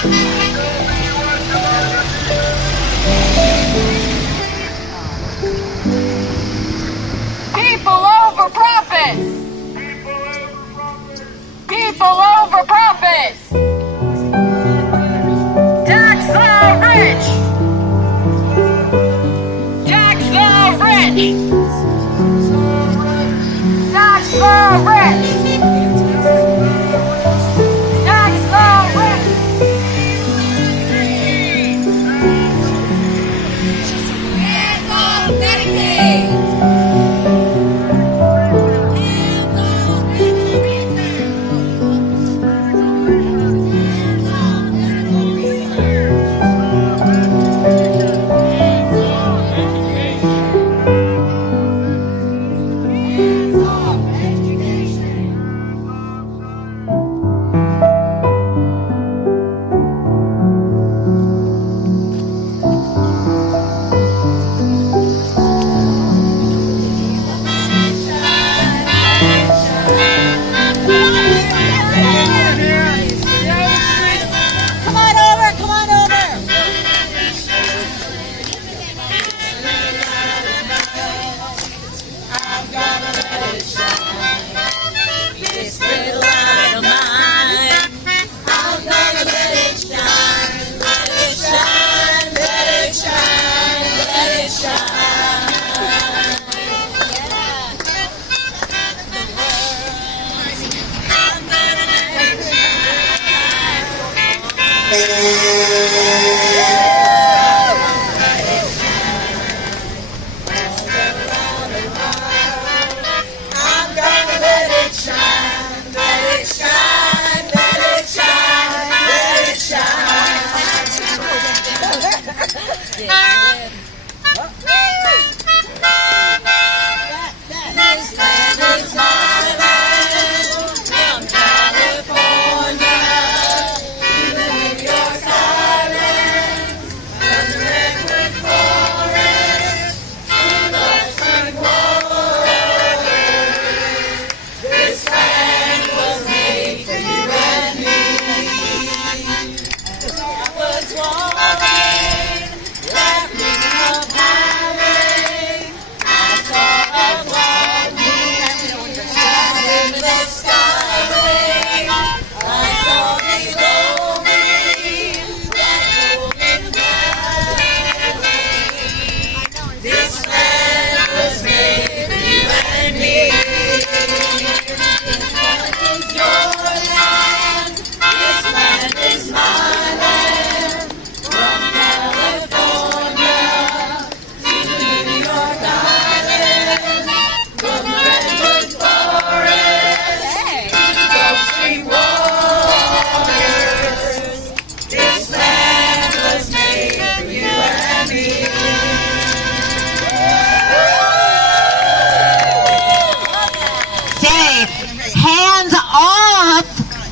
People over profit! People over profit! Tax the rich! Tax the rich! Tax the rich! Tax the rich! Hands off Medicaid!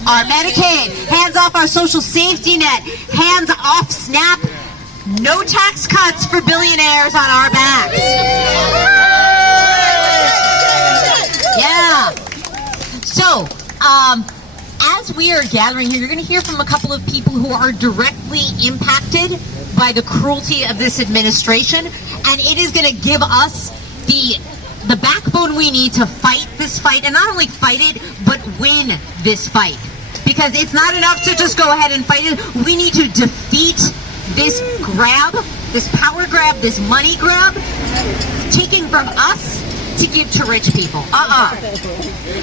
Our Medicaid, hands off our social safety net, hands off SNAP, no tax cuts for billionaires on our backs. Yeah. So, as we are gathering here, you're going to hear from a couple of people who are directly impacted by the cruelty of this administration, and it is going to give us the backbone we need to fight this fight, and not only fight it, but win this fight. Because it's not enough to just go ahead and fight it. We need to defeat this grab, this power grab, this money grab, taking from us to give to rich people.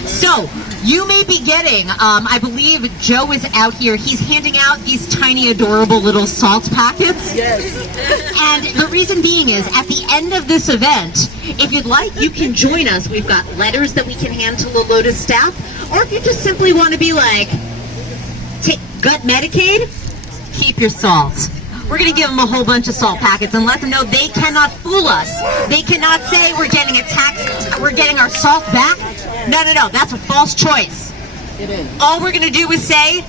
So, you may be getting, I believe Joe is out here, he's handing out these tiny adorable little salt packets. Yes. And the reason being is, at the end of this event, if you'd like, you can join us. We've got letters that we can hand to LaLota staff, or if you just simply want to be like, gut Medicaid, keep your salt. We're going to give them a whole bunch of salt packets and let them know they cannot fool us. They cannot say we're getting a tax, we're getting our salt back. No, that's a false choice. It is. All we're going to do is say,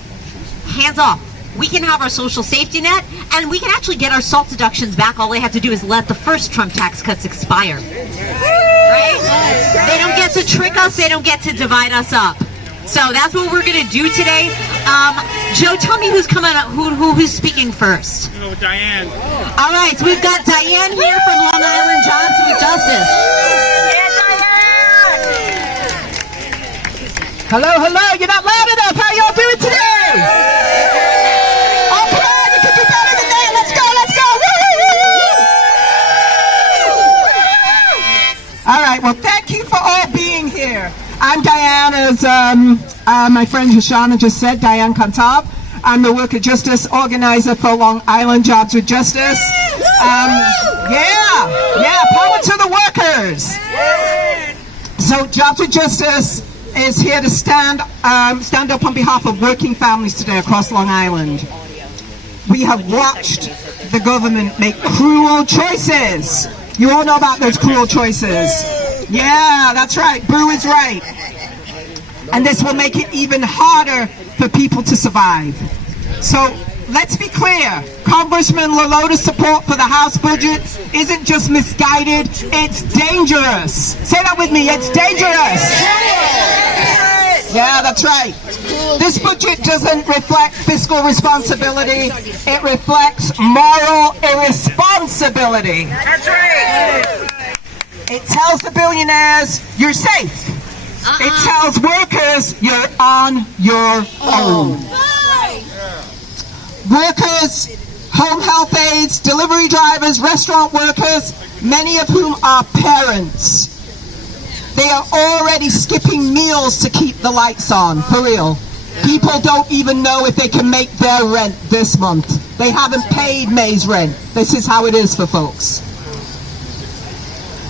hands off. We can have our social safety net, and we can actually get our salt deductions back. All they have to do is let the first Trump tax cuts expire. Right? They don't get to trick us. They don't get to divide us up. So that's what we're going to do today. Joe, tell me who's coming up, who's speaking first. Oh, Diane. All right, so we've got Diane here from Long Island Jobs with Justice. Hello, you're not loud enough. How y'all doing today? Oh, come on, you can do better than that. Let's go. Woo! All right, well, thank you for all being here. I'm Diane, as my friend Hoshana just said, Diane Kantab. I'm the Worker Justice Organizer for Long Island Jobs with Justice. Power to the workers. So Jobs with Justice is here to stand up on behalf of working families today across Long Island. We have watched the government make cruel choices. You all know about those cruel choices. Yeah, that's right. Boo is right. And this will make it even harder for people to survive. So let's be clear. Congressman LaLota's support for the House budget isn't just misguided, it's dangerous. Say that with me, it's dangerous. Yeah, that's right. This budget doesn't reflect fiscal responsibility, it reflects moral irresponsibility. That's right. It tells the billionaires you're safe. It tells workers you're on your own. Workers, home health aides, delivery drivers, restaurant workers, many of whom are parents. They are already skipping meals to keep the lights on, for real. People don't even know if they can make their rent this month. They haven't paid May's rent. This is how it is for folks.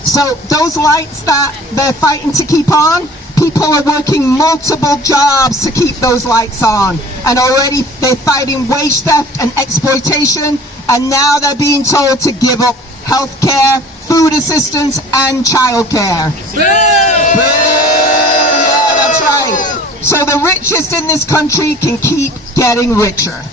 So those lights that they're fighting to keep on, people are working multiple jobs to keep those lights on. And already they're fighting wage theft and exploitation, and now they're being told to give up health care, food assistance, and child care. Yeah, that's right. So the richest in this country can keep getting richer.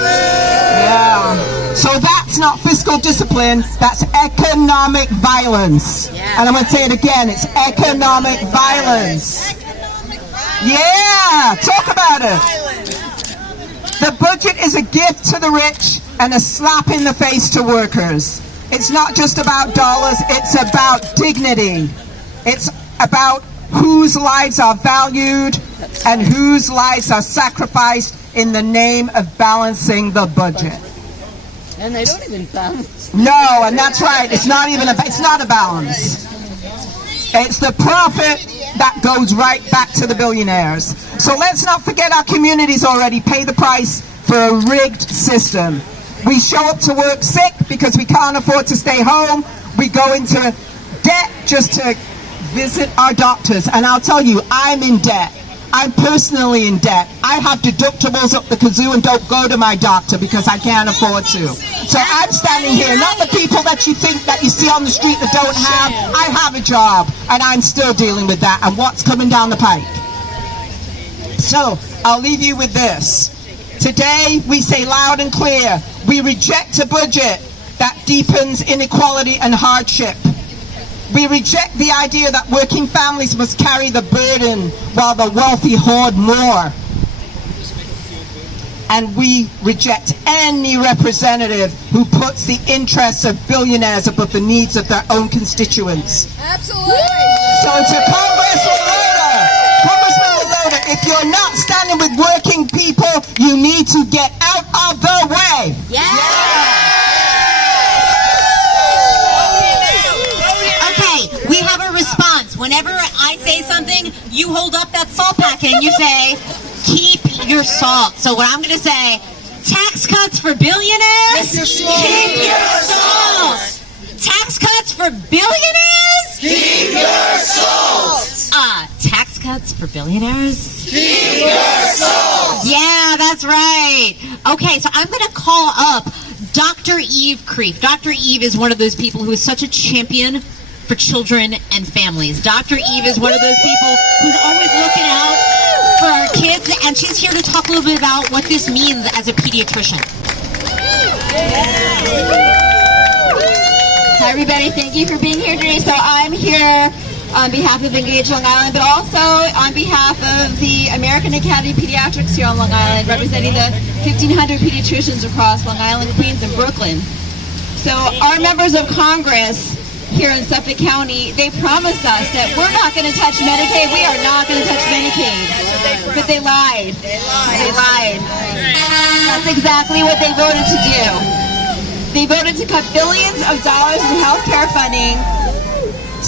Yeah. So that's not fiscal discipline, that's economic violence. And I'm going to say it again, it's economic violence. Yeah, talk about it. The budget is a gift to the rich and a slap in the face to workers. It's not just about dollars, it's about dignity. It's about whose lives are valued and whose lives are sacrificed in the name of balancing the budget. And they don't even balance. No, and that's right. It's not a balance. It's the profit that goes right back to the billionaires. So let's not forget our communities already pay the price for a rigged system. We show up to work sick because we can't afford to stay home. We go into debt just to visit our doctors. And I'll tell you, I'm in debt. I'm personally in debt. I have deductibles up the kazoo and don't go to my doctor because I can't afford to. So I'm standing here, not the people that you think that you see on the street that don't have. I have a job and I'm still dealing with that and what's coming down the pike. So I'll leave you with this. Today we say loud and clear, we reject a budget that deepens inequality and hardship. We reject the idea that working families must carry the burden while the wealthy hoard more. And we reject any representative who puts the interests of billionaires above the needs of their own constituents. Absolutely. So to Congressman LaLota, if you're not standing with working people, you need to get out of the way. We have a response. Whenever I say something, you hold up that salt packet and you say, keep your salt. So what I'm going to say, tax cuts for billionaires, keep your salt. Tax cuts for billionaires, keep your salt. Tax cuts for billionaires, keep your salt. Yeah, that's right. Okay, so I'm going to call up Dr. Eve Kreef. Dr. Eve is one of those people who is such a champion for children and families. Dr. Eve is one of those people who's always looking out for our kids, and she's here to talk a little bit about what this means as a pediatrician. Hi everybody, thank you for being here today. So I'm here on behalf of Engage Long Island, but also on behalf of the American Academy of Pediatrics here on Long Island, representing the 1,500 pediatricians across Long Island, Queens, and Brooklyn. So our members of Congress here in Suffolk County, they promised us that we're not going to touch Medicaid. We are not going to touch Medicaid. But they lied. They lied. That's exactly what they voted to do. They voted to cut billions of dollars in health care funding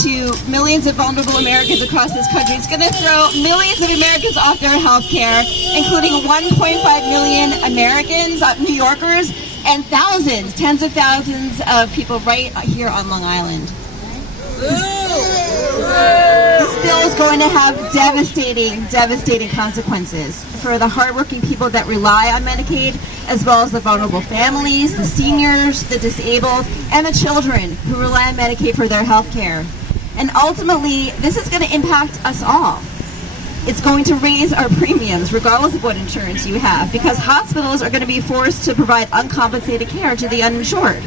to millions of vulnerable Americans across this country. It's going to throw millions of Americans off their health care, including 1.5 million Americans, New Yorkers, and thousands, tens of thousands of people right here on Long Island. This bill is going to have devastating consequences for the hardworking people that rely on Medicaid, as well as the vulnerable families, the seniors, the disabled, and the children who rely on Medicaid for their health care. And ultimately, this is going to impact us all. It's going to raise our premiums regardless of what insurance you have, because hospitals are going to be forced to provide uncompensated care to the uninsured.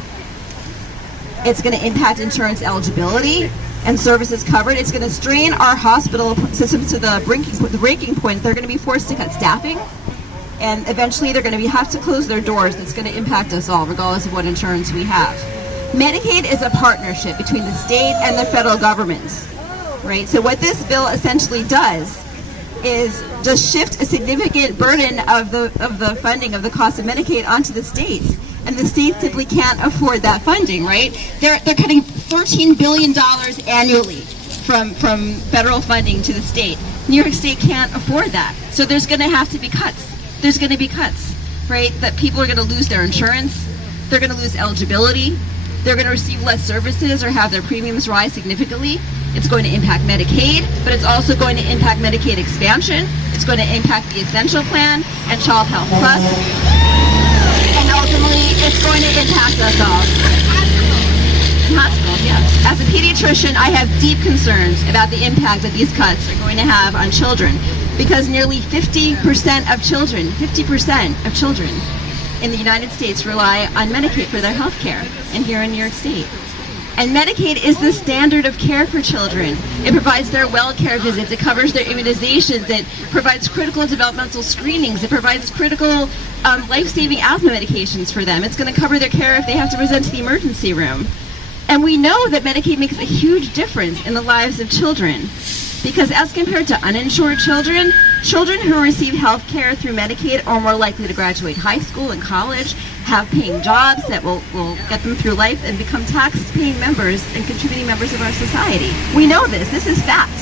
It's going to impact insurance eligibility and services covered. It's going to strain our hospital systems to the breaking point. They're going to be forced to cut staffing, and eventually they're going to have to close their doors. That's going to impact us all regardless of what insurance we have. Medicaid is a partnership between the state and the federal governments, right? So what this bill essentially does is just shift a significant burden of the funding of the cost of Medicaid onto the states, and the states simply can't afford that funding, right? They're cutting $13 billion annually from federal funding to the state. New York State can't afford that, so there's going to have to be cuts. There's going to be cuts, right? That people are going to lose their insurance, they're going to lose eligibility, they're going to receive less services or have their premiums rise significantly. It's going to impact Medicaid, but it's also going to impact Medicaid expansion. It's going to impact the Essential Plan and Child Health Plus. And ultimately, it's going to impact us all. Hospitals, yes. As a pediatrician, I have deep concerns about the impact that these cuts are going to have on children, because nearly 50% of children in the United States rely on Medicaid for their health care, and here in New York State. And Medicaid is the standard of care for children. It provides their well care visits, it covers their immunizations, it provides critical developmental screenings, it provides critical life-saving asthma medications for them. It's going to cover their care if they have to present to the emergency room. And we know that Medicaid makes a huge difference in the lives of children, because as compared to uninsured children, children who receive health care through Medicaid are more likely to graduate high school and college, have paying jobs that will get them through life, and become tax-paying members and contributing members of our society. We know this. This is fact.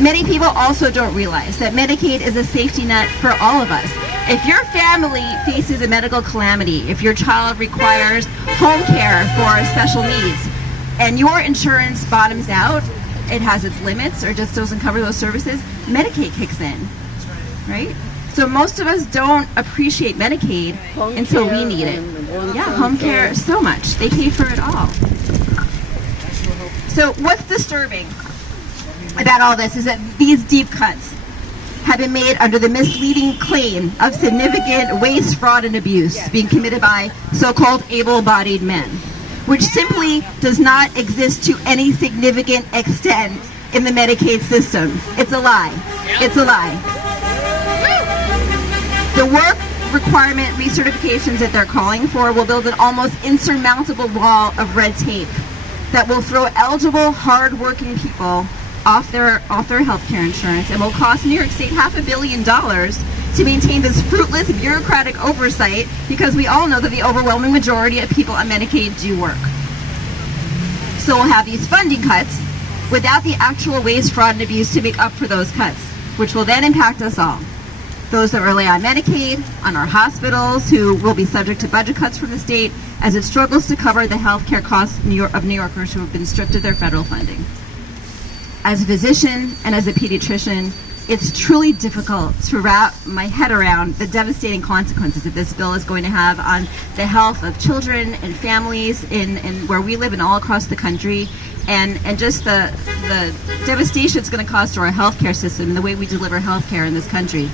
Many people also don't realize that Medicaid is a safety net for all of us. If your family faces a medical calamity, if your child requires home care for special needs, and your insurance bottoms out, it has its limits or just doesn't cover those services, Medicaid kicks in, right? So most of us don't appreciate Medicaid until we need it. Yeah, home care, so much. They pay for it all. So what's disturbing about all this is that these deep cuts have been made under the misleading claim of significant waste, fraud, and abuse being committed by so-called able-bodied men, which simply does not exist to any significant extent in the Medicaid system. It's a lie. It's a lie. The work requirement recertifications that they're calling for will build an almost insurmountable wall of red tape that will throw eligible, hard-working people off their health care insurance, and will cost New York State $500 million to maintain this fruitless bureaucratic oversight, because we all know that the overwhelming majority of people on Medicaid do work. So we'll have these funding cuts without the actual waste, fraud, and abuse to make up for those cuts, which will then impact us all. Those that rely on Medicaid, on our hospitals, who will be subject to budget cuts from the state as it struggles to cover the health care costs of New Yorkers who have been stripped of their federal funding. As a physician and as a pediatrician, it's truly difficult to wrap my head around the devastating consequences that this bill is going to have on the health of children and families in where we live and all across the country, and just the devastation it's going to cause to our healthcare system and the way we deliver healthcare in this country.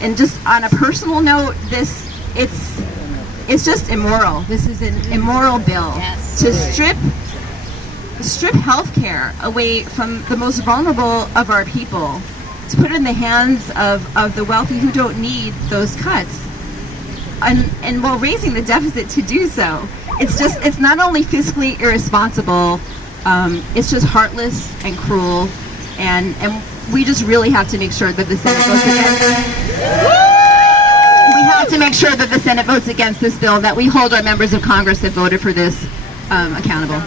And just on a personal note, it's just immoral. This is an immoral bill to strip strip healthcare away from the most vulnerable of our people, to put it in the hands of the wealthy who don't need those cuts, and while raising the deficit to do so. It's not only fiscally irresponsible, it's just heartless and cruel, and we just really have to make sure that the Senate votes against. We have to make sure that the Senate votes against this bill, that we hold our members of Congress that voted for this accountable.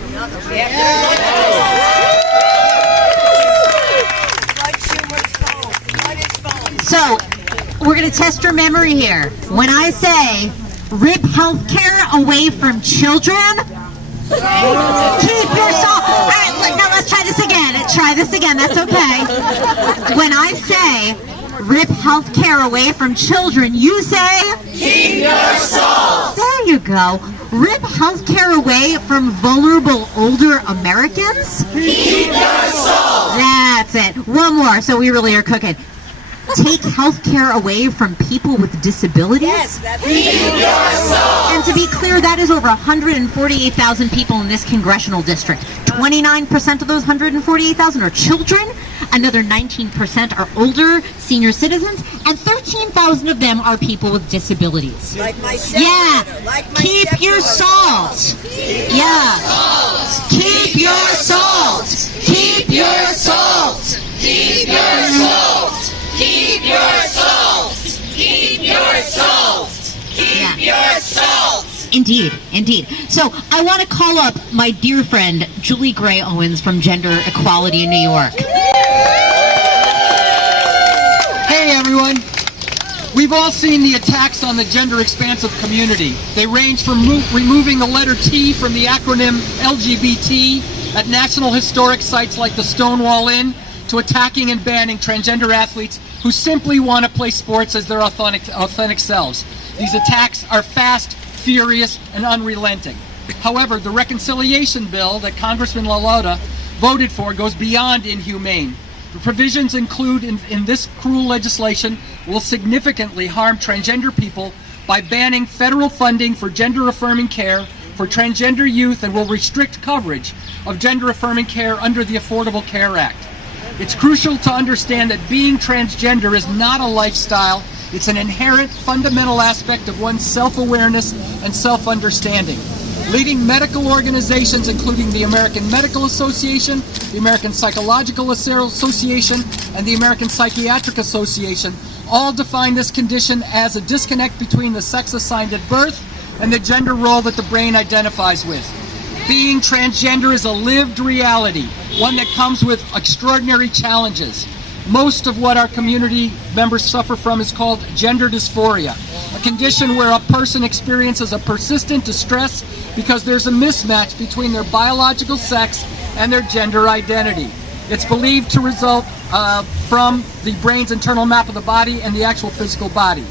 So, we're going to test your memory here. When I say rip healthcare away from children, keep your soul. All right, now let's try this again. Try this again. That's okay. When I say rip healthcare away from children, you say keep your soul. There you go. Rip healthcare away from vulnerable older Americans. Keep your soul. That's it. One more, so we really are cooking. Take health care away from people with disabilities? Yes, that's keep your soul. And to be clear, that is over 148,000 people in this congressional district. 29% of those 148,000 are children, another 19% are older senior citizens, and 13,000 of them are people with disabilities. Like myself. Yeah, Like my keep your salt. Yeah, keep your salt. Keep your salt. Keep your salt. Keep your salt. Keep your salt. Keep your salt. Indeed, indeed. So I want to call up my dear friend, Julie Gray Owens from Gender Equality in New York. Hey everyone. We've all seen the attacks on the gender expansive community. They range from removing the letter T from the acronym LGBT at national historic sites like the Stonewall Inn, to attacking and banning transgender athletes who simply want to play sports as their authentic selves. These attacks are fast, furious, and unrelenting. However, the reconciliation bill that Congressman LaLota voted for goes beyond inhumane. The provisions include in this cruel legislation will significantly harm transgender people by banning federal funding for gender-affirming care for transgender youth, and will restrict coverage of gender-affirming care under the Affordable Care Act. It's crucial to understand that being transgender is not a lifestyle. It's an inherent, fundamental aspect of one's self-awareness and self-understanding. Leading medical organizations, including the American Medical Association, the American Psychological Association, and the American Psychiatric Association, all define this condition as a disconnect between the sex assigned at birth and the gender role that the brain identifies with. Being transgender is a lived reality, one that comes with extraordinary challenges. Most of what our community members suffer from is called gender dysphoria, a condition where a person experiences a persistent distress because there's a mismatch between their biological sex and their gender identity. It's believed to result from the brain's internal map of the body and the actual physical body.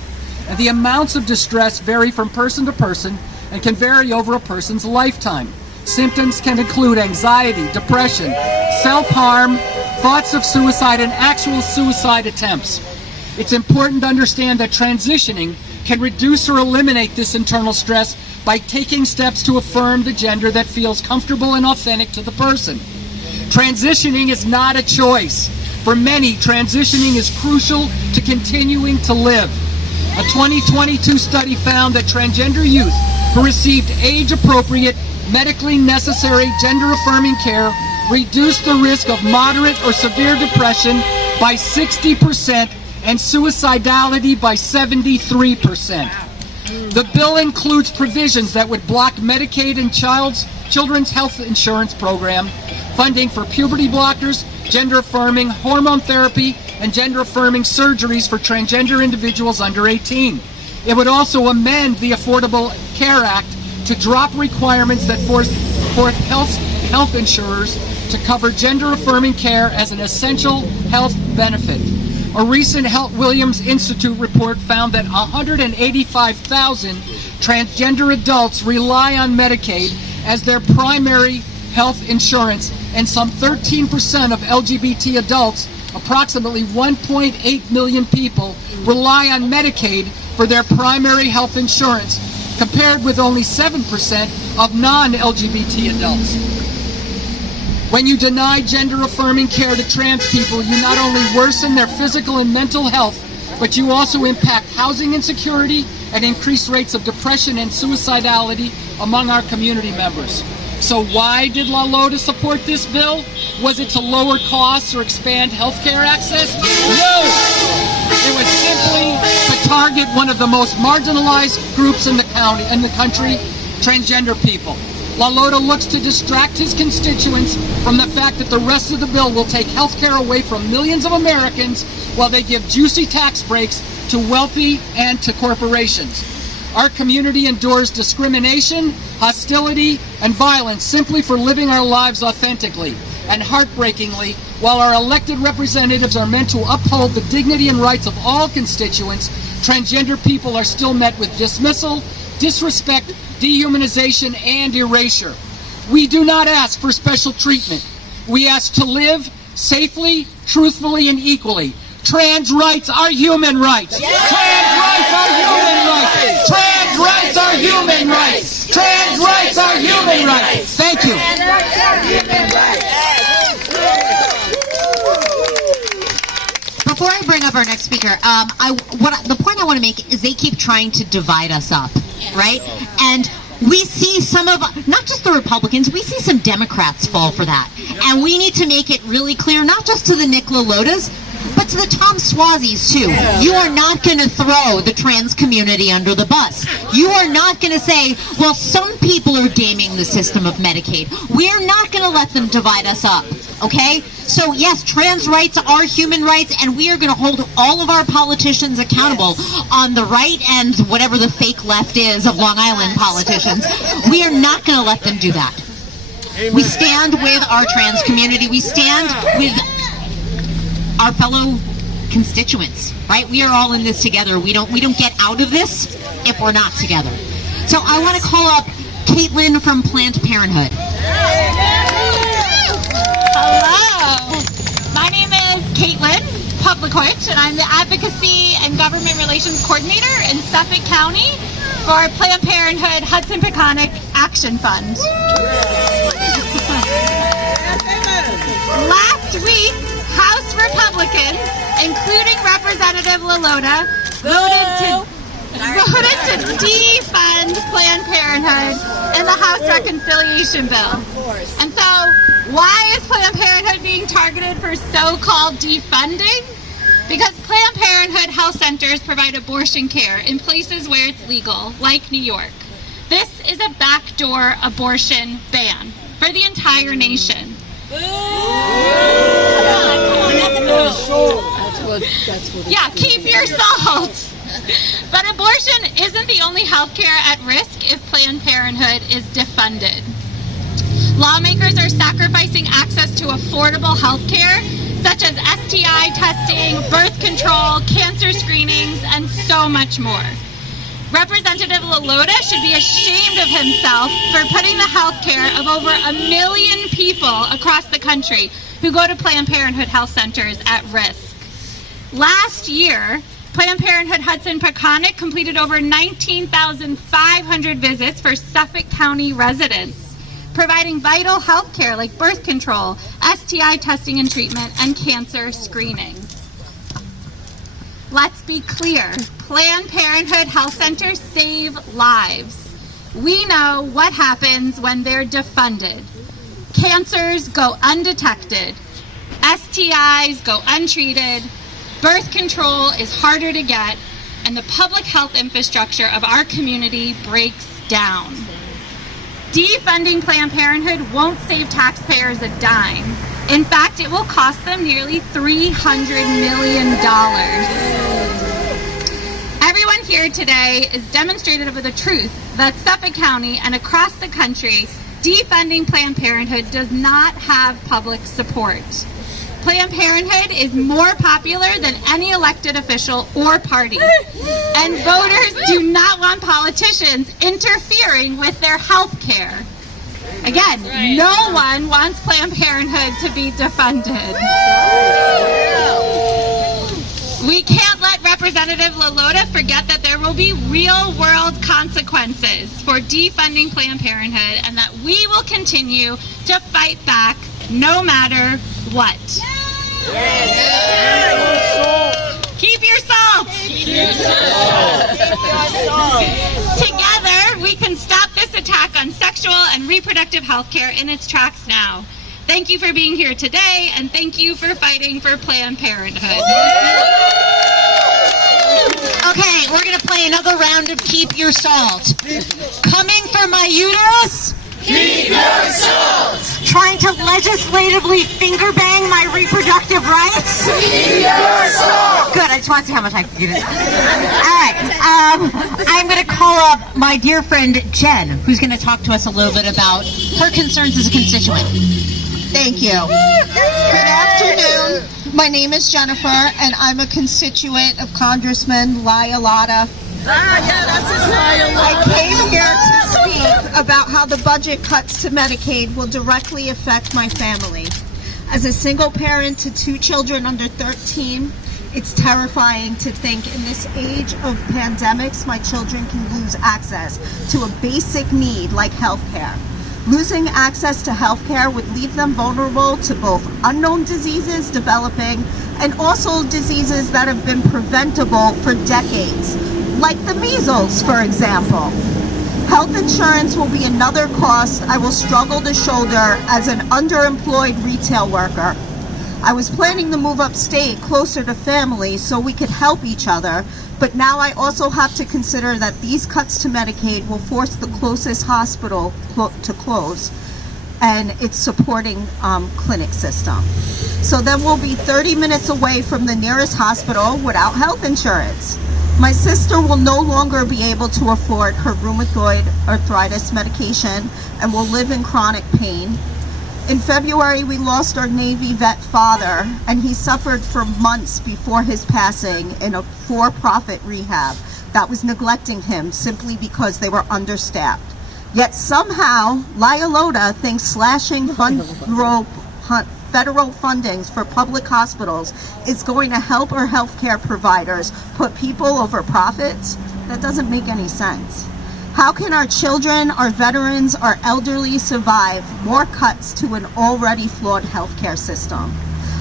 And the amounts of distress vary from person to person and can vary over a person's lifetime. Symptoms can include anxiety, depression, self-harm, thoughts of suicide, and actual suicide attempts. It's important to understand that transitioning can reduce or eliminate this internal stress by taking steps to affirm the gender that feels comfortable and authentic to the person. Transitioning is not a choice. For many, transitioning is crucial to continuing to live. A 2022 study found that transgender youth who received age-appropriate, medically necessary gender-affirming care reduced the risk of moderate or severe depression by 60% and suicidality by 73%. The bill includes provisions that would block Medicaid and children's health insurance program, funding for puberty blockers, gender-affirming hormone therapy, and gender-affirming surgeries for transgender individuals under 18. It would also amend the Affordable Care Act to drop requirements that force health insurers to cover gender-affirming care as an essential health benefit. A recent Williams Institute report found that 185,000 transgender adults rely on Medicaid as their primary health insurance, and some 13% of LGBT adults, approximately 1.8 million people, rely on Medicaid for their primary health insurance, compared with only 7% of non-LGBT adults. When you deny gender-affirming care to trans people, you not only worsen their physical and mental health, but you also impact housing insecurity and increase rates of depression and suicidality among our community members. So why did LaLota support this bill? Was it to lower costs or expand healthcare access? No! It was simply to target one of the most marginalized groups in the country, transgender people. LaLota looks to distract his constituents from the fact that the rest of the bill will take healthcare away from millions of Americans while they give juicy tax breaks to wealthy and to corporations. Our community endures discrimination, hostility, and violence simply for living our lives authentically. And heartbreakingly, while our elected representatives are meant to uphold the dignity and rights of all constituents, transgender people are still met with dismissal, disrespect, dehumanization, and erasure. We do not ask for special treatment. We ask to live safely, truthfully, and equally. Trans rights are human rights. Trans rights are human rights. Trans rights are human rights. Trans rights are human rights. Thank you. Before I bring up our next speaker, the point I want to make is they keep trying to divide us up, right? And we see some of, not just the Republicans, we see some Democrats fall for that. And we need to make it really clear, not just to the Nick LaLotas, but to the Tom Swazis too. You are not going to throw the trans community under the bus. You are not going to say, well, some people are gaming the system of Medicaid. We're not going to let them divide us up, okay? So yes, trans rights are human rights, and we are going to hold all of our politicians accountable on the right and whatever the fake left is of Long Island politicians. We are not going to let them do that. We stand with our trans community. We stand with our fellow constituents, right? We are all in this together. We don't get out of this if we're not together. So I want to call up Caitlin from Planned Parenthood. Hello. My name is Caitlin Publiquich, and I'm the Advocacy and Government Relations Coordinator in Suffolk County for Planned Parenthood Hudson Peconic Action Fund. Last week, House Republicans, including Representative LaLota, voted to defund Planned Parenthood in the House Reconciliation Bill. And so, why is Planned Parenthood being targeted for so-called defunding? Because Planned Parenthood health centers provide abortion care in places where it's legal, like New York. This is a backdoor abortion ban for the entire nation. Yeah, keep your salt. But abortion isn't the only health care at risk if Planned Parenthood is defunded. Lawmakers are sacrificing access to affordable health care, such as STI testing, birth control, cancer screenings, and so much more. Representative LaLota should be ashamed of himself for putting the health care of over 1 million people across the country who go to Planned Parenthood health centers at risk. Last year, Planned Parenthood Hudson Peconic completed over 19,500 visits for Suffolk County residents, providing vital health care like birth control, STI testing and treatment, and cancer screenings. Let's be clear, Planned Parenthood health centers save lives. We know what happens when they're defunded. Cancers go undetected, STIs go untreated, birth control is harder to get, and the public health infrastructure of our community breaks down. Defunding Planned Parenthood won't save taxpayers a dime. In fact, it will cost them nearly $300 million. Everyone here today is demonstrative of the truth that Suffolk County and across the country, defunding Planned Parenthood does not have public support. Planned Parenthood is more popular than any elected official or party. And voters do not want politicians interfering with their health care. Again, no one wants Planned Parenthood to be defunded. We can't let Representative LaLota forget that there will be real-world consequences for defunding Planned Parenthood, and that we will continue to fight back no matter what. Keep your salt. Together, we can stop this attack on sexual and reproductive health care in its tracks now. Thank you for being here today, and thank you for fighting for Planned Parenthood. Okay, we're going to play another round of Keep Your Salt. Coming for my uterus? Keep your salt. Trying to legislatively finger bang my reproductive rights? Keep your salt. Good, I just want to see how much I can get in. All right, I'm going to call up my dear friend Jen, who's going to talk to us a little bit about her concerns as a constituent. Thank you. Good afternoon. My name is Jennifer, and I'm a constituent of Congressman LaLota. I came here to speak about how the budget cuts to Medicaid will directly affect my family. As a single parent to 2 children under 13, it's terrifying to think in this age of pandemics, my children can lose access to a basic need like health care. Losing access to health care would leave them vulnerable to both unknown diseases developing and also diseases that have been preventable for decades, like the measles, for example. Health insurance will be another cost I will struggle to shoulder as an underemployed retail worker. I was planning to move upstate closer to family so we could help each other, but now I also have to consider that these cuts to Medicaid will force the closest hospital to close and its supporting clinic system. So then we'll be 30 minutes away from the nearest hospital without health insurance. My sister will no longer be able to afford her rheumatoid arthritis medication and will live in chronic pain. In February, we lost our Navy vet father, and he suffered for months before his passing in a for-profit rehab that was neglecting him simply because they were understaffed. Yet somehow, LaLota thinks slashing federal fundings for public hospitals is going to help our healthcare providers put people over profits. That doesn't make any sense. How can our children, our veterans, our elderly survive more cuts to an already flawed healthcare system?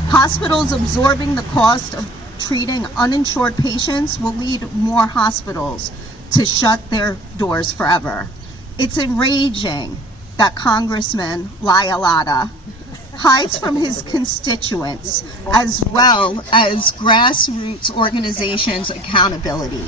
Hospitals absorbing the cost of treating uninsured patients will lead more hospitals to shut their doors forever. It's enraging that Congressman LaLota hides from his constituents as well as grassroots organizations' accountability.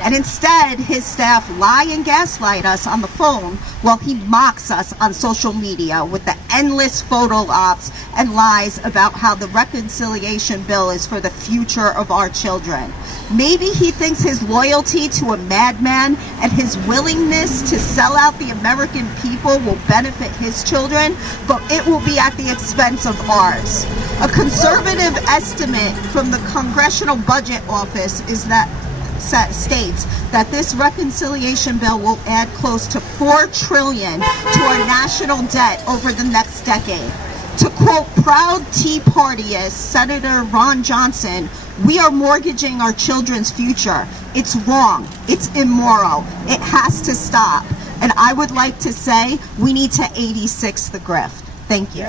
And instead, his staff lie and gaslight us on the phone while he mocks us on social media with the endless photo ops and lies about how the reconciliation bill is for the future of our children. Maybe he thinks his loyalty to a madman and his willingness to sell out the American people will benefit his children, but it will be at the expense of ours. A conservative estimate from the Congressional Budget Office is that states that this reconciliation bill will add close to $4 trillion to our national debt over the next decade. To quote proud Tea Partyist Senator Ron Johnson, we are mortgaging our children's future. It's wrong. It's immoral. It has to stop. And I would like to say we need to 86 the grift. Thank you.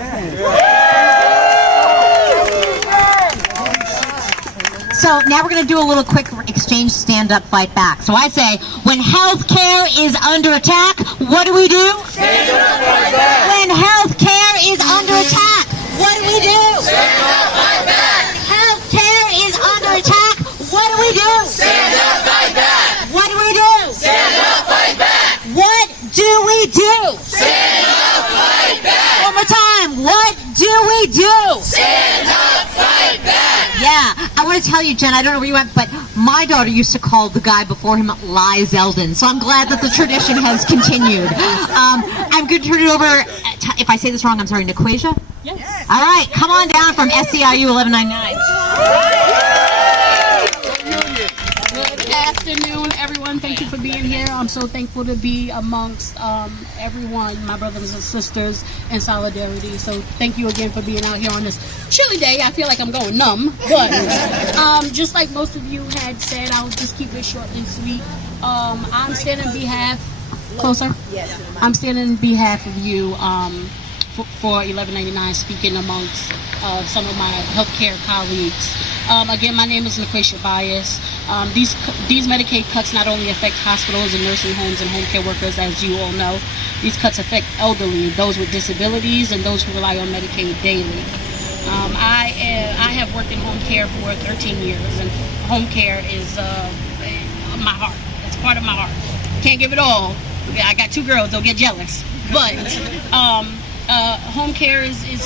So now we're going to do a little quick exchange, stand up, fight back. So I say, when health care is under attack, what do we do? Stand up, fight back. When health care is under attack, what do we do? Stand up, fight back. Health care is under attack, what do we do? Stand up, fight back. What do we do? Stand up, fight back. What do we do? Stand up, fight back. One more time, what do we do? Stand up, fight back. Yeah, I want to tell you, Jen, I don't know where you went, but my daughter used to call the guy before him Lie Zeldin, so I'm glad that the tradition has continued. I'm going to turn it over, if I say this wrong, I'm sorry, Naquasia? Yes. All right, come on down from SCIU 1199. Good afternoon, everyone. Thank you for being here. I'm so thankful to be amongst everyone, my brothers and sisters, in solidarity. So thank you again for being out here on this chilly day. I feel like I'm going numb, but just like most of you had said, I'll just keep it short and sweet. I'm standing in behalf, closer? Yes. I'm standing in behalf of you for 1199, speaking amongst some of my healthcare colleagues. Again, my name is LaQuisha Bias. These Medicaid cuts not only affect hospitals and nursing homes and home care workers, as you all know. These cuts affect elderly, those with disabilities, and those who rely on Medicaid daily. I have worked in home care for 13 years, and home care is my heart. It's part of my heart. Can't give it all. I got 2 girls, don't get jealous. But home care is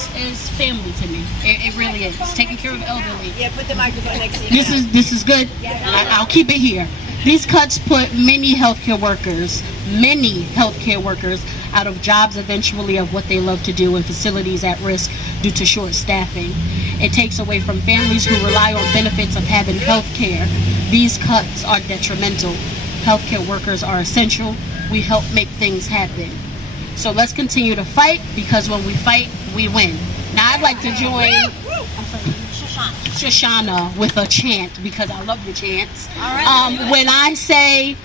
family to me. It really is. Taking care of elderly. Yeah, put the microphone next to you. This is good. I'll keep it here. These cuts put many healthcare workers out of jobs eventually of what they love to do, and facilities at risk due to short staffing. It takes away from families who rely on benefits of having health care. These cuts are detrimental. Healthcare workers are essential. We help make things happen. So let's continue to fight, because when we fight, we win. Now I'd like to join Shoshana with a chant, because I love your chants. When I say,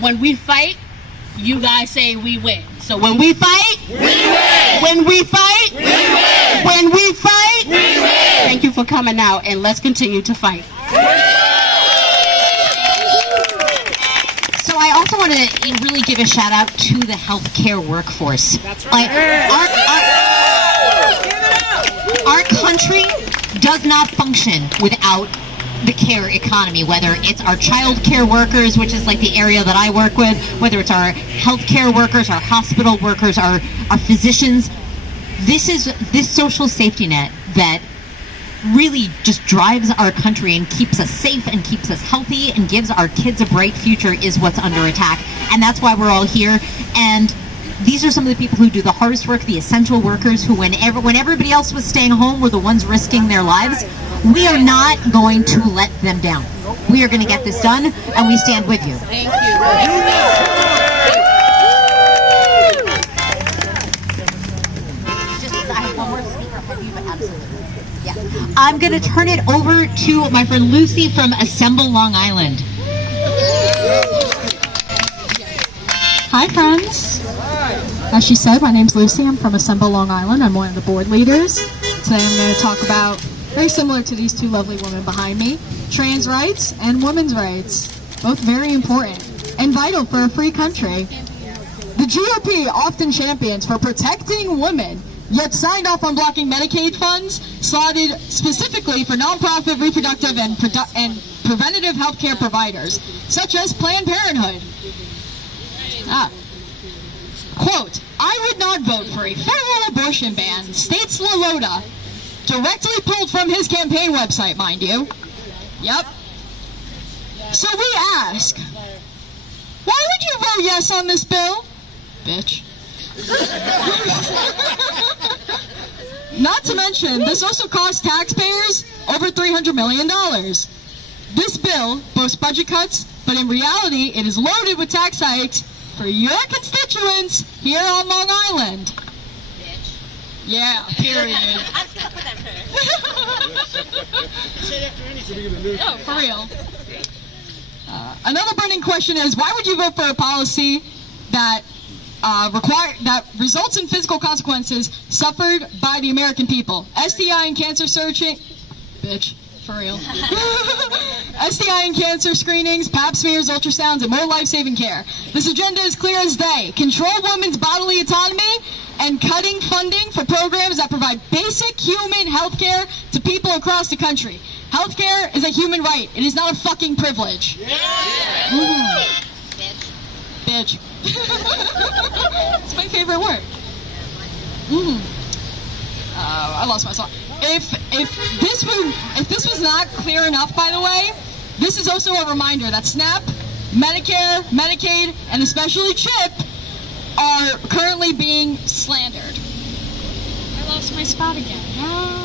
when we fight, you guys say we win. So when we fight, we win. When we fight, we win. When we fight, we win. Thank you for coming out, and let's continue to fight. So I also want to really give a shout out to the healthcare workforce. That's right. Our country does not function without the care economy, whether it's our child care workers, which is like the area that I work with, whether it's our healthcare workers, our hospital workers, our physicians. This social safety net that really just drives our country and keeps us safe and keeps us healthy and gives our kids a bright future is what's under attack. And that's why we're all here. And these are some of the people who do the hardest work, the essential workers who, when everybody else was staying home, were the ones risking their lives. We are not going to let them down. We are going to get this done, and we stand with you. Thank you. I'm going to turn it over to my friend Lucy from Assemble Long Island. Hi friends. As she said, my name's Lucy. I'm from Assemble Long Island. I'm one of the board leaders. Today I'm going to talk about, very similar to these 2 lovely women behind me, trans rights and women's rights. Both very important and vital for a free country. The GOP often champions for protecting women, yet signed off on blocking Medicaid funds slotted specifically for nonprofit reproductive and preventative health care providers, such as Planned Parenthood. Quote, I would not vote for a federal abortion ban, states LaLota, directly pulled from his campaign website, mind you. Yep. So we ask, why would you vote yes on this bill? Bitch. Not to mention, this also costs taxpayers over $300 million. This bill boasts budget cuts, but in reality, it is loaded with tax hikes for your constituents here on Long Island. Bitch. Yeah, period. I'm just gonna put that there. Oh, for real. Another burning question is, why would you vote for a policy that that results in physical consequences suffered by the American people? STI and cancer searching, bitch, for real. STI and cancer screenings, pap smears, ultrasounds, and more life-saving care. This agenda is clear as day. Control women's bodily autonomy and cutting funding for programs that provide basic human health care to people across the country. Health care is a human right. It is not a fucking privilege. Yeah. Bitch. It's my favorite word. I lost my song. If this was not clear enough, by the way, this is also a reminder that SNAP, Medicare, Medicaid, and especially CHIP are currently being slandered. I lost my spot again. No.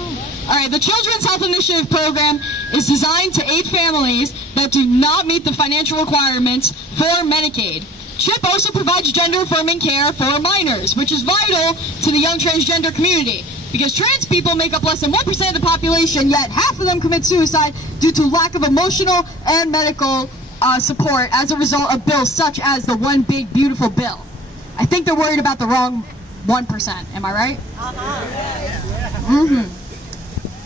All right, the Children's Health Initiative program is designed to aid families that do not meet the financial requirements for Medicaid. CHIP also provides gender-affirming care for minors, which is vital to the young transgender community, because trans people make up less than 1% of the population, yet half of them commit suicide due to lack of emotional and medical support as a result of bills such as the One Big Beautiful Bill. I think they're worried about the wrong 1%. Am I right?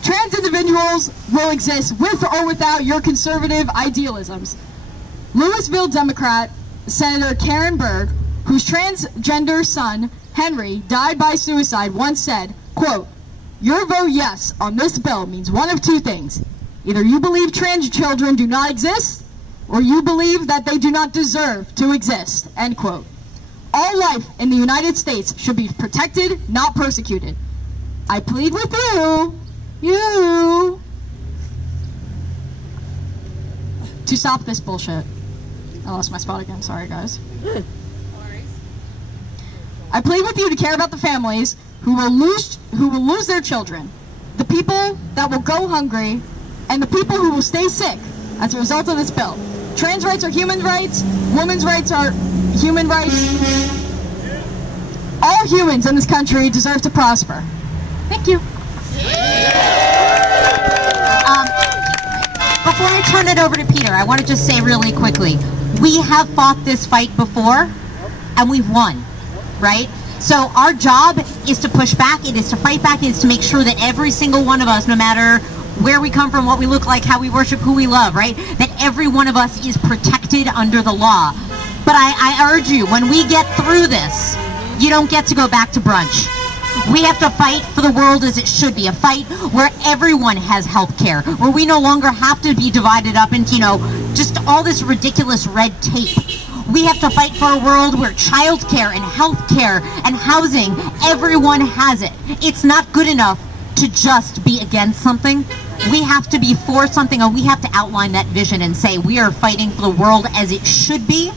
Trans individuals will exist with or without your conservative idealisms. Louisville Democrat Senator Karen Berg, whose transgender son, Henry, died by suicide, once said, quote, "Your vote yes on this bill means one of two things. Either you believe trans children do not exist, or you believe that they do not deserve to exist," end quote. All life in the United States should be protected, not persecuted. I plead with you, to stop this bullshit. I lost my spot again, sorry guys. I plead with you to care about the families who will lose their children, the people that will go hungry, and the people who will stay sick as a result of this bill. Trans rights are human rights, women's rights are human rights. All humans in this country deserve to prosper. Thank you. Before I turn it over to Peter, I want to just say really quickly, we have fought this fight before, and we've won, right? So our job is to push back, it is to fight back, it is to make sure that every single one of us, no matter where we come from, what we look like, how we worship, who we love, right? That every one of us is protected under the law. But I urge you, when we get through this, you don't get to go back to brunch. We have to fight for the world as it should be, a fight where everyone has health care, where we no longer have to be divided up into, just all this ridiculous red tape. We have to fight for a world where childcare and health care and housing, everyone has it. It's not good enough to just be against something. We have to be for something, and we have to outline that vision and say we are fighting for the world as it should be,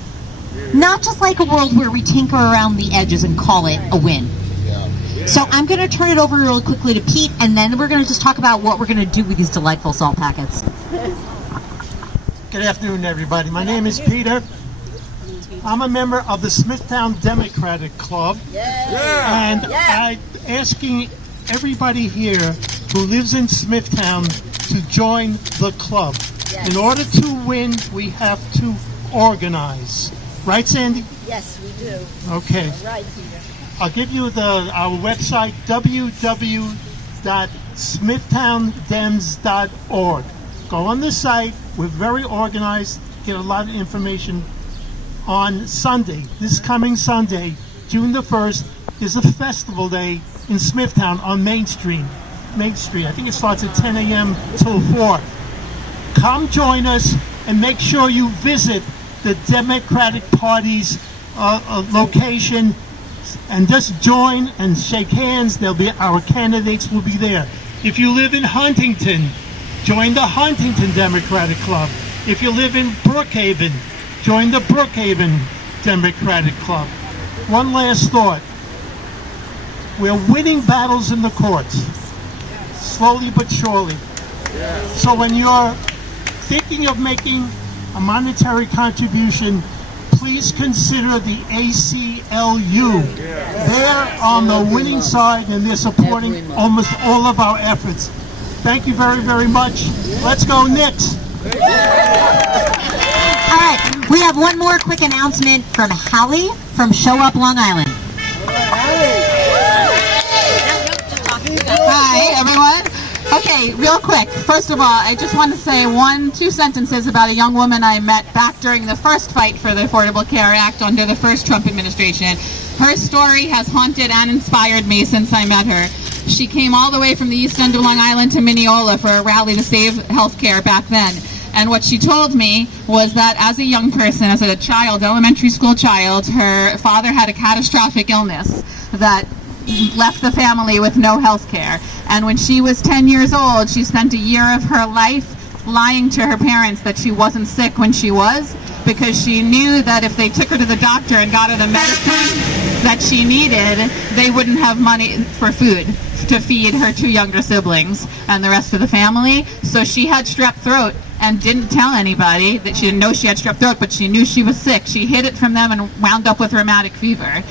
not just like a world where we tinker around the edges and call it a win. So I'm going to turn it over real quickly to Pete, and then we're going to just talk about what we're going to do with these delightful salt packets. Good afternoon, everybody. My name is Peter. I'm a member of the Smithtown Democratic Club, and I'm asking everybody here who lives in Smithtown to join the club. In order to win, we have to organize. Right, Sandy? Yes, we do. Okay. Right, Peter. I'll give you our website, www.smithtowndems.org. Go on the site. We're very organized. Get a lot of information. On Sunday, this coming Sunday, June the 1st, is a festival day in Smithtown on Main Street. I think it starts at 10 a.m. till 4. Come join us and make sure you visit the Democratic Party's location. And just join and shake hands. Our candidates will be there. If you live in Huntington, join the Huntington Democratic Club. If you live in Brookhaven, join the Brookhaven Democratic Club. One last thought. We're winning battles in the courts, slowly but surely. So when you're thinking of making a monetary contribution, please consider the ACLU. They're on the winning side, and they're supporting almost all of our efforts. Thank you very, very much. Let's go Knicks. All right, we have one more quick announcement from Hallie from Show Up Long Island. Hi, everyone. Okay, real quick. First of all, I just want to say two sentences about a young woman I met back during the first fight for the Affordable Care Act under the first Trump administration. Her story has haunted and inspired me since I met her. She came all the way from the East End of Long Island to Mineola for a rally to save healthcare back then. And what she told me was that as a young person, as a child, elementary school child, her father had a catastrophic illness that left the family with no health care. And when she was 10 years old, she spent a year of her life lying to her parents that she wasn't sick when she was, because she knew that if they took her to the doctor and got her the medicine that she needed, they wouldn't have money for food to feed her two younger siblings and the rest of the family. So she had strep throat and didn't tell anybody that she didn't know she had strep throat, but she knew she was sick. She hid it from them and wound up with rheumatic fever.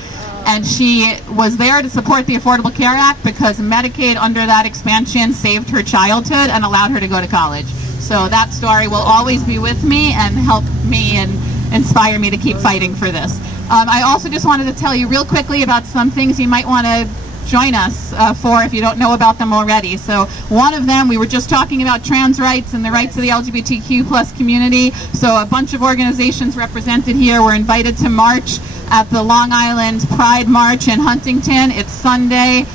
And she was there to support the Affordable Care Act because Medicaid under that expansion saved her childhood and allowed her to go to college. So that story will always be with me and help me and inspire me to keep fighting for this. I also just wanted to tell you real quickly about some things you might want to join us for if you don't know about them already. So one of them, we were just talking about trans rights and the rights of the LGBTQ plus community. So a bunch of organizations represented here were invited to march at the Long Island Pride March in Huntington. It's Sunday,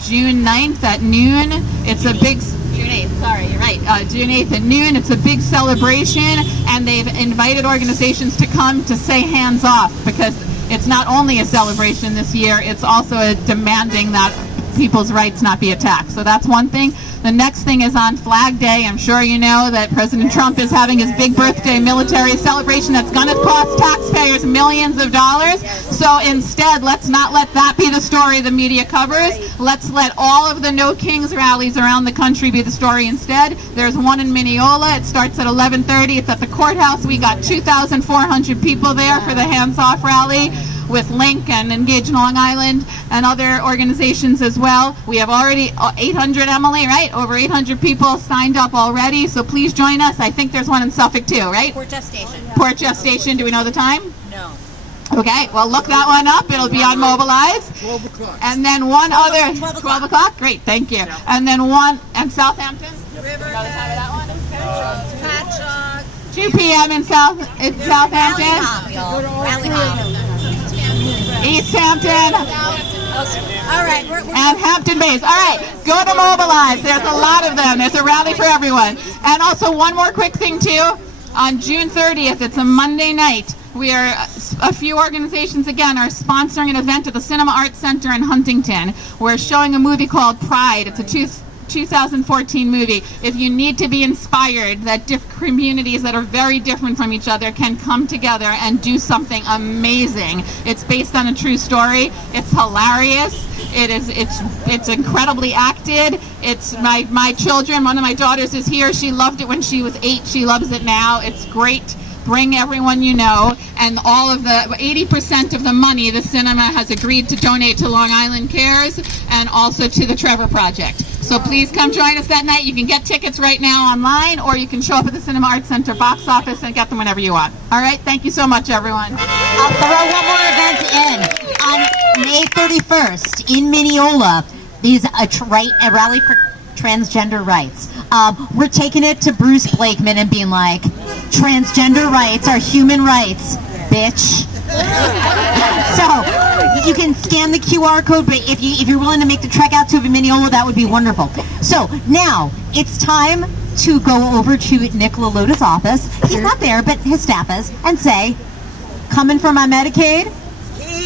June 9th at noon. It's a big... June 8th, sorry, you're right. June 8th at noon. It's a big celebration, and they've invited organizations to come to say hands off, because it's not only a celebration this year, it's also a demanding that people's rights not be attacked. So that's one thing. The next thing is on Flag Day. I'm sure you know that President Trump is having his big birthday military celebration that's going to cost taxpayers millions of dollars. So instead, let's not let that be the story the media covers. Let's let all of the No Kings rallies around the country be the story instead. There's one in Mineola. It starts at 11:30. It's at the courthouse. We got 2,400 people there for the Hands Off rally, with LINC and Engage Long Island and other organizations as well. We have already 800, Emily, right? Over 800 people signed up already, so please join us. I think there's one in Suffolk too, right? Port Jeff Station. Port Jeff Station. Do we know the time? No. Okay, well, look that one up. It'll be on Mobilize. 12 o'clock. And then one other... 12 o'clock? Great, thank you. And then one... And Southampton? River. Know the time of that one? Patchogue. 2 p.m. in Southampton. Rally Hop. East Hampton. All right. And Hampton Bays. All right, go to Mobilize. There's a lot of them. There's a rally for everyone. And also one more quick thing too. On June 30th, it's a Monday night. We are, a few organizations again are sponsoring an event at the Cinema Arts Center in Huntington. We're showing a movie called Pride. It's a 2014 movie. If you need to be inspired that communities that are very different from each other can come together and do something amazing. It's based on a true story. It's hilarious. It's incredibly acted. It's my children, one of my daughters is here. She loved it when she was 8. She loves it now. It's great. Bring everyone you know, and all of the 80% of the money the cinema has agreed to donate to Long Island Cares and also to the Trevor Project. So please come join us that night. You can get tickets right now online, or you can show up at the Cinema Arts Center box office and get them whenever you want. All right, thank you so much, everyone. I'll throw one more event in. On May 31st in Mineola, there's a rally for transgender rights. We're taking it to Bruce Blakeman and being like, transgender rights are human rights, bitch. So you can scan the QR code, but if you're willing to make the trek out to Mineola, that would be wonderful. So now it's time to go over to Nick LaLota's office. He's not there, but his staff is, and say, coming for my Medicaid?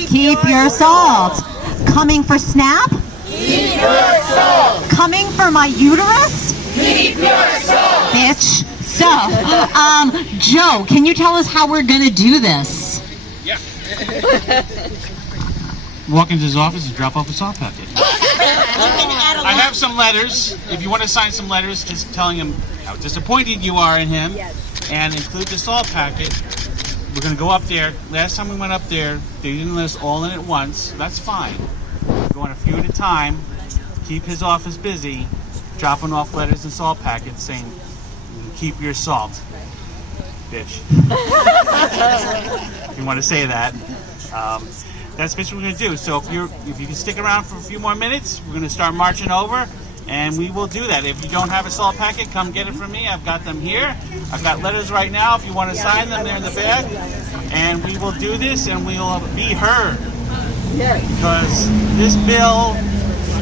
Keep your salt. Coming for SNAP? Keep your soul. Coming for my uterus? Keep your soul. Bitch. So, Joe, can you tell us how we're gonna do this? Yeah. Walk into his office and drop off a salt packet. I have some letters. If you want to sign some letters, just telling him how disappointed you are in him, and include the salt packet. We're going to go up there. Last time we went up there, they didn't let us all in at once. That's fine. We're going a few at a time. Keep his office busy, dropping off letters and salt packets saying, keep your salt, bitch. If you want to say that. That's basically what we're going to do. So if you can stick around for a few more minutes, we're going to start marching over, and we will do that. If you don't have a salt packet, come get it from me. I've got them here. I've got letters right now. If you want to sign them, they're in the bag. And we will do this, and we will be heard. Because this bill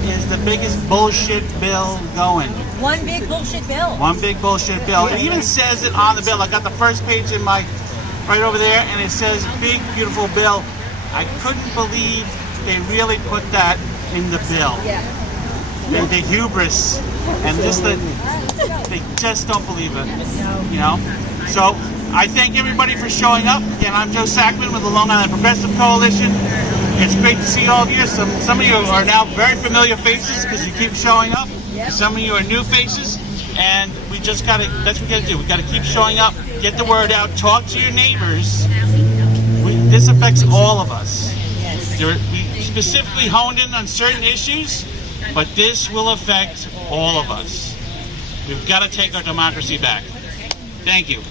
is the biggest bullshit bill going. One big bullshit bill. One big bullshit bill. It even says it on the bill. I got the first page in my, right over there, and it says, big, beautiful bill. I couldn't believe they really put that in the bill. And the hubris, and just they just don't believe it. You know? So, I thank everybody for showing up. Again, I'm Joe Sackman with the Long Island Progressive Coalition. It's great to see all of you. Some of you are now very familiar faces because you keep showing up. Some of you are new faces, and we just gotta, that's what we gotta do. We gotta keep showing up, get the word out, talk to your neighbors. This affects all of us. We specifically honed in on certain issues, but this will affect all of us. We've got to take our democracy back. Thank you.